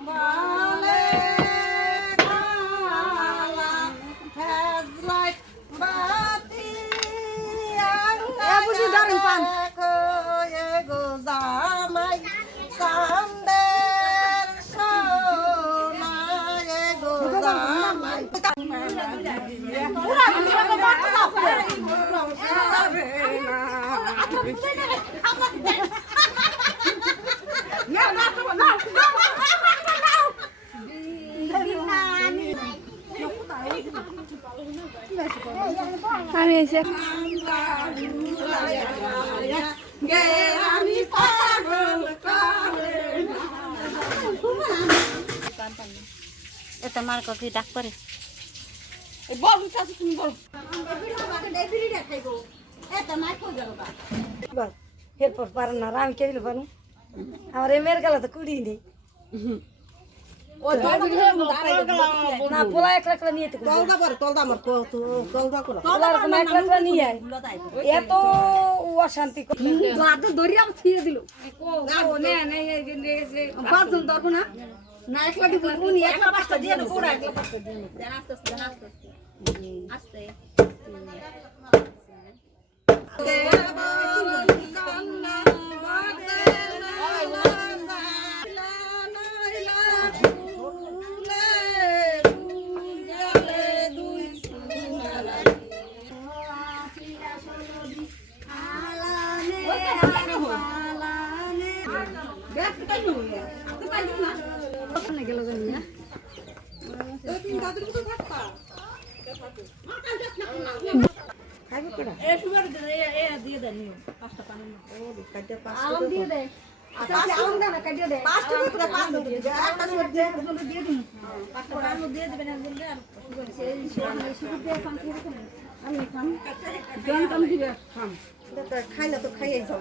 বলে কালা হেজলাইট বাতি বুঝি দারুন পান গো জামাই সান্দের সোনায় গো জামাই আমি এসে আমি পাগল করে এটা মার কি ডাক করে বল চাচি তুমি বল এরপর পারেন না আমি কে দিলে পারু আমার এই মেয়ের গেলা তো কুড়ি নেই না পোলা এক লাখ নিয়ে তলদা পরে তলদা আমার তলদা করে এক লাখ নিয়ে এত অশান্তি দরিয়াম ছিঁড়ে দিল পাঁচজন ধরবো না না এক লাখ উনি এক লাখ পাঁচটা দিয়ে দেবো এক লাখ পাঁচটা দিয়ে আস্তে খাইলে তো খাইয়ে যাও